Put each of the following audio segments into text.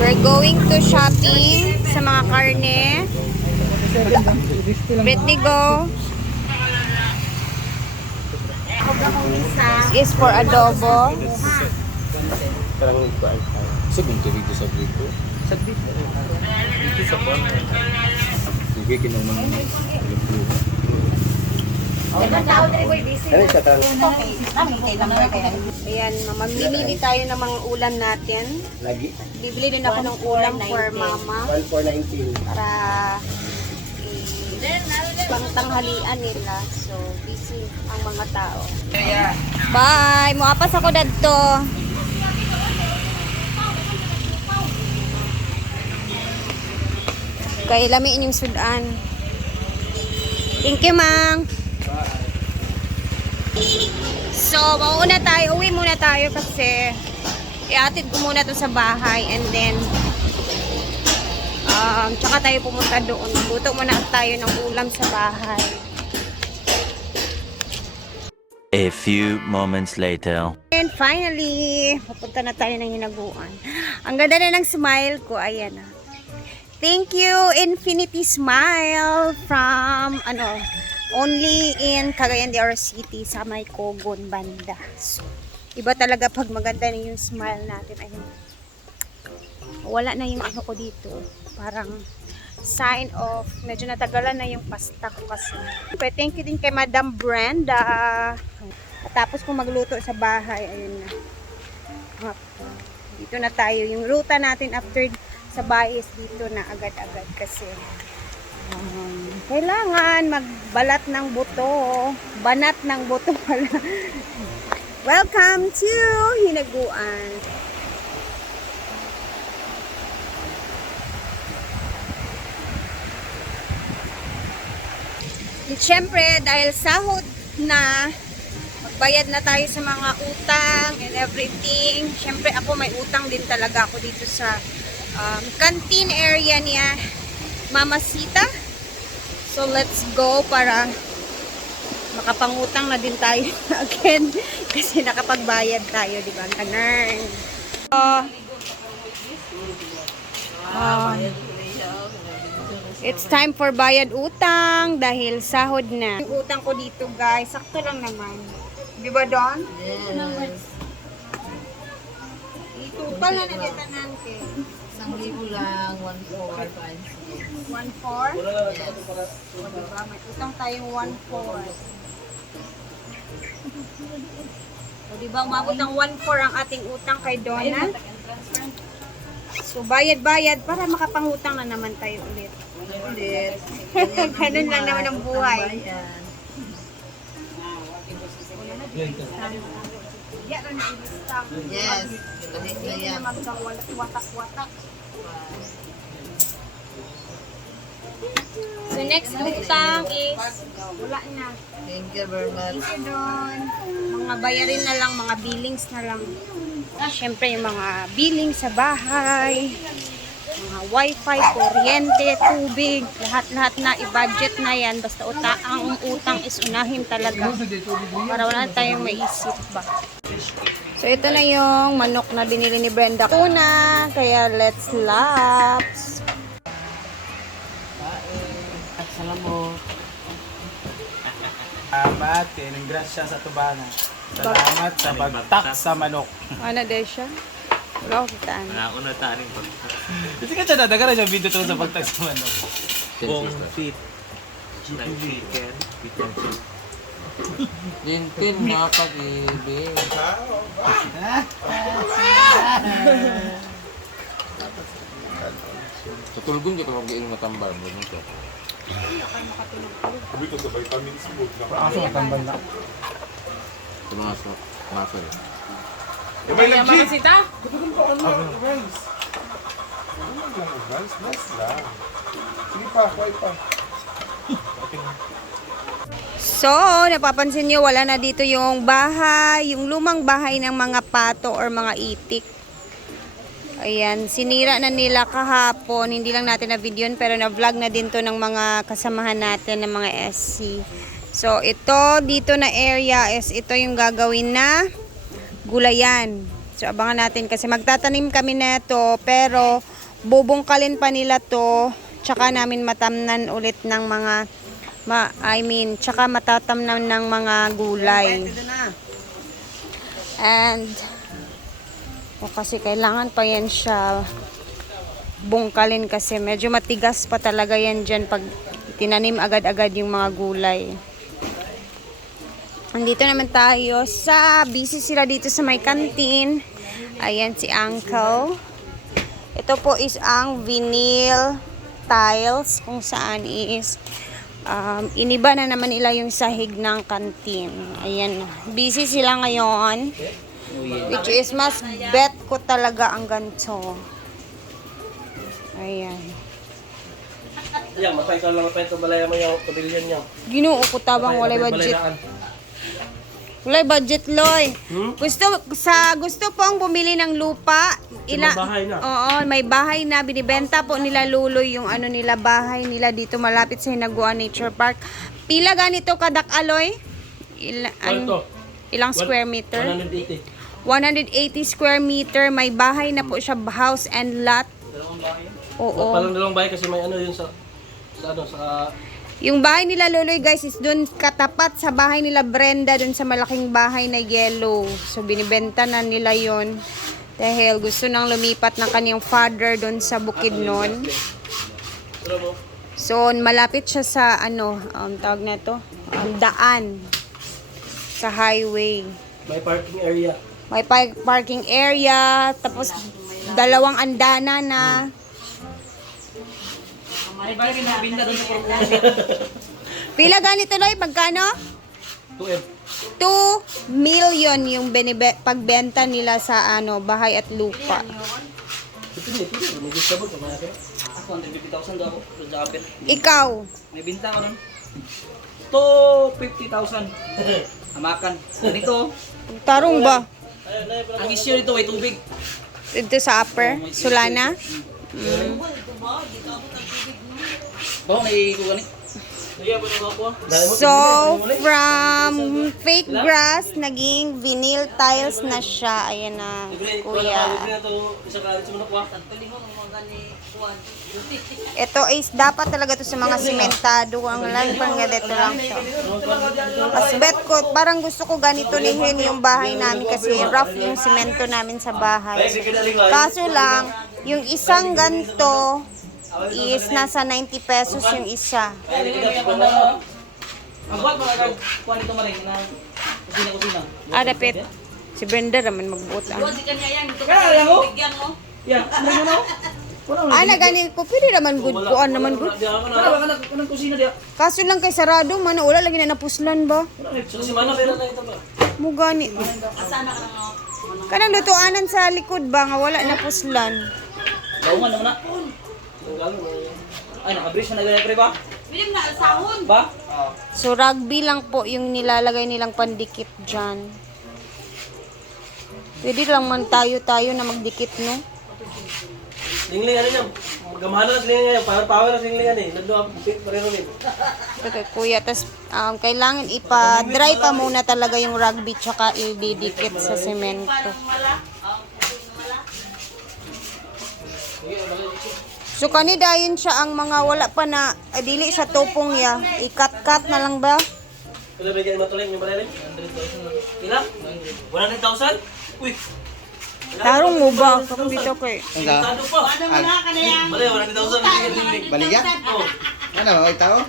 We're going to shopping sa mga karne. Britney, go. This is for adobo. Sabihin ko dito sa dito. Sa dito. Dito sa pang. Tugay kinuman ng Ayan, mamimili tayo ng mga ulam natin. lagi. Bibili din ako ng ulam for mama 1419. para pangtanghalian nila. So, busy ang mga tao. Bye! Muapas ako dadto. Kay lami inyong sudan. Thank you, Mang. So, uwi muna tayo kasi iatid ko muna to sa bahay and then tsaka tayo pumunta doon. Luto muna tayo ng ulam sa bahay. A few moments later. And finally, papunta na tayo ng hinaguan. Ang ganda na ng smile ko. Ayan na. Thank you, Infinity Smile from, only in Cagayan de Oro City sa may Cogon banda. So, iba talaga pag maganda na yung smile natin. Ayun. Wala na yung ko dito. Parang sign of medyo natagalan na yung pasta ko kasi. But thank you din kay Madam Brenda. At tapos kung magluto sa bahay, ayun na. Dito na tayo. Yung ruta natin after sa bahay is dito na agad-agad kasi kailangan magbalat ng buto. Banat ng buto pala. Welcome to Hinaguan. At syempre, dahil sahod na, magbayad na tayo sa mga utang and everything. Syempre, ako may utang din talaga ako dito sa canteen area niya Mama Sita. So let's go para makapangutang na din tayo again kasi nakapagbayad tayo, di ba? Ganun. It's time for bayad utang dahil sahod na. Yung utang ko dito, guys, sakto lang naman. Di ba, Don? Yes. Ito pala na dito natin. 1,000 lang, 1,456. 1,400? O, diba? May utang tayong 1,400. O, diba? Umabot ng 1,400 ang ating utang kay Donna. So, bayad-bayad para makapangutang na naman tayo ulit. Ulit. Ganun lang naman ang buhay. Yes. Hindi na magkawatak-watak. So, next utang is wala na. Thank you very much. Thank you, Don. Mga bayarin na lang, mga billings na lang. Siyempre, yung mga billing sa bahay, mga wifi, kuryente, tubig, lahat-lahat na, i-budget na yan. Basta ang utang is unahin talaga. Para wala tayong maisip ba. So, ito na yung manok na binili ni Brenda. Una, kaya let's laps. Salamat. Salamat, ng grasya sa tubana. Salamat sa pagtak sa manok. Ano din siya? Wala ko kitaan. Una taning Kasi ka siya nadagara siya video tungkol sa pagtak sa manok. bong feet. Like chicken. Dinpin mga pag-ibig. Sa tulgong kita mag-iing matambal mo nito. Aso ang tambal na. Ito mga maso eh. May legit! So, napapansin nyo, wala na dito yung bahay, yung lumang bahay ng mga pato or mga itik. Ayan, sinira na nila kahapon. Hindi lang natin na-videon pero na-vlog na din to ng mga kasamahan natin ng mga SC. So, ito, dito na area is ito yung gagawin na gulayan. So abangan natin kasi magtatanim kami neto pero bubungkalin pa nila to tsaka namin matamnan ulit ng mga tsaka matatamnan ng mga gulay. And kasi kailangan pa yan siya bungkalin kasi medyo matigas pa talaga yan dyan pag tinanim agad-agad yung mga gulay. Andito naman tayo sa busy sila dito sa may canteen. Ayan si Uncle. Ito po is ang vinyl tiles kung saan is iniba na naman nila yung sahig ng canteen. Ayan. Busy sila ngayon. Which is mas bet ko talaga ang ganito. Ayan. Yan, mapay ka lang mapay ito balaya mo yung pavilion niya. Ginoo ko tabang walay budget. Walay budget, Loy. Gusto pong bumili ng lupa. May bahay na. Oo, may bahay na. Binibenta po nila Luloy yung nila bahay nila dito malapit sa Hinaguan Nature Park. Pila ganito kadak Aloy? Ilang square meter? 180. 180 square meter. May bahay na po siya, house and lot. Dalawang bahay. Oo. Parang dalawang bahay kasi may yun sa Yung bahay nila Luloy guys is dun katapat sa bahay nila Brenda dun sa malaking bahay na yellow. So binibenta na nila yon dahil gusto nang lumipat ng kanyang father dun sa Bukidnon. So malapit siya sa tawag na to, daan sa highway. may parking area. May parking area tapos dalawang andana na. Pila ganito Loy? Magkano? 2M. 2 million yung pagbenta nila sa bahay at lupa. Pili, may discount pa mga kaya. Ako, 150,000 daw ako. Sa kapit. Ikaw, May binta ko nun. 250,000. Hamakan. Ganito. tarong ba? Ang issue nito ay tubig. Dito sa upper, Sulana. Bawa, naiiko gani. So, from fake grass, naging vinyl tiles na siya. Ayan na, kuya. Ito is dapat talaga to sa mga simentado. Ang lang pang dito lang to. Mas bet ko, parang gusto ko ganito nihin yung bahay namin kasi rough yung simento namin sa bahay. Kaso lang, yung isang ganto is nasa 90 pesos yung isa. Ang buwan mo na kuha nito maray na kusina-kusina. Dapit. Si Brenda naman magbuot. Kaya mo? Yan, ano mo? Nagani ko. Pwede naman good. Kuan naman good. Kanang kusina dia. Kaso lang kay sarado man. Wala lagi na napuslan ba? So si Mana pero na ito ba? Mugani. Kanang lutuanan sa likod ba nga wala napuslan. Baungan naman na. Ay, nakabris na nagaya pre ba? Bilim na sahon. Ba? So rugby lang po yung nilalagay nilang pandikit dyan. Pwede lang man tayo na magdikit, no? Singling ano niya? Gamahan na singling niya. Power na singling yan eh. Nagdoon bukit pa rin rin. Okay, kuya. Tas kailangan ipa-dry pa muna talaga yung rugby tsaka ididikit sa semento. So kani dayon siya ang mga wala pa na dili sa tupong ya. I-cut-cut na lang ba? Kailan bigyan mo tuloy yung barili? 100,000. Ila? 100,000? Uy! Tarong mo ba? Kapag dito ko eh. Tado pa! Bale, 100,000. Baligya? Oo. Ano, ay tao?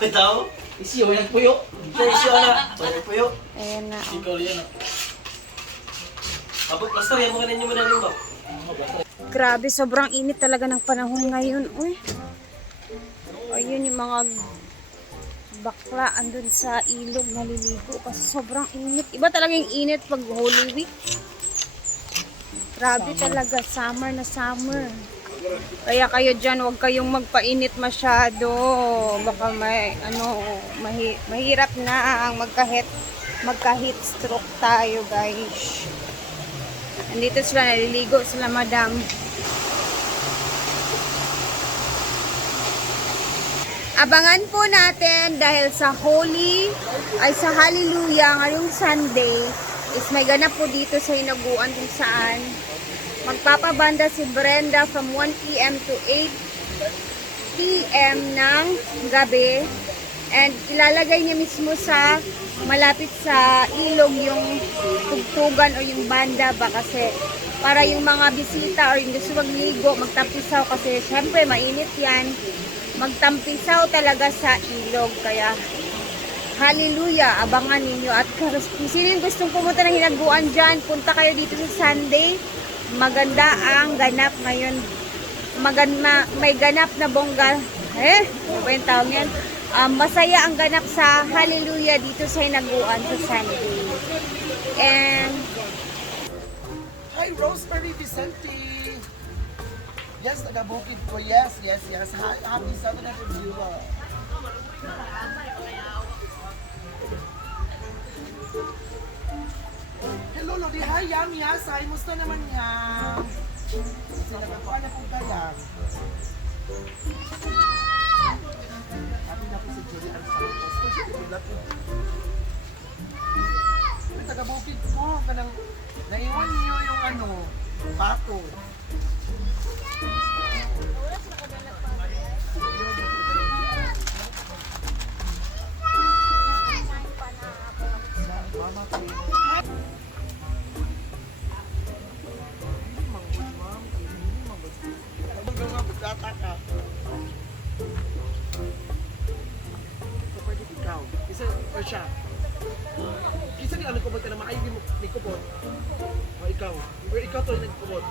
Itaw? Isyo yung puyo. Isyo na. Balik po yun. Ayan na. Ikaw yan. Abot, basta yan mo kanin yung manalim ba? Grabe, sobrang init talaga ng panahon ngayon. Uy. Ayun yung mga bakla andun sa ilog naliligo kasi sobrang init. Iba talaga yung init pag Holy Week. Grabe talaga, summer na summer. Kaya kayo dyan, huwag kayong magpainit masyado. Baka may, mahirap na ang magka-heat stroke tayo, guys. Andito sila, naliligo sila, madam. Abangan po natin dahil sa Hallelujah ngayong Sunday is may ganap po dito sa hinaguan kung saan magpapabanda si Brenda from 1 p.m. to 8 p.m. ng gabi, and ilalagay niya mismo sa malapit sa ilog yung tugtugan o yung banda ba, kasi para yung mga bisita or yung gusto magligo, magtampisaw, kasi syempre mainit yan, magtampisaw talaga sa ilog. Kaya hallelujah, abangan ninyo. At kung sino yung gustong pumunta ng hinaguan dyan, punta kayo dito sa Sunday. Maganda ang ganap ngayon. May ganap na bongga. Ano ba yung tawag yan? Masaya ang ganap sa hallelujah dito sa hinaguan sa Sunday. And Hi, Rosemary Vicente. Yes, taga-bukid ko. Yes. Happy Saturday review. Hello, Lodi. Hi, Yami. Say, musta naman yan? Sila ka po, ano po kaya? Happy na po si Julian Santos. Kung siya itulat po. May taga-bukid ko. Kanang naiwan niyo yung ano, bato. Mama po. Hindi manggod, ma'am. Hindi manggod. Hanggang nga butata ka. So, pwede ikaw. Isa or siya. Isa ni alam ko ba ka na maayos mo ni kupot? O ikaw. Or ikaw to yung nagkupot.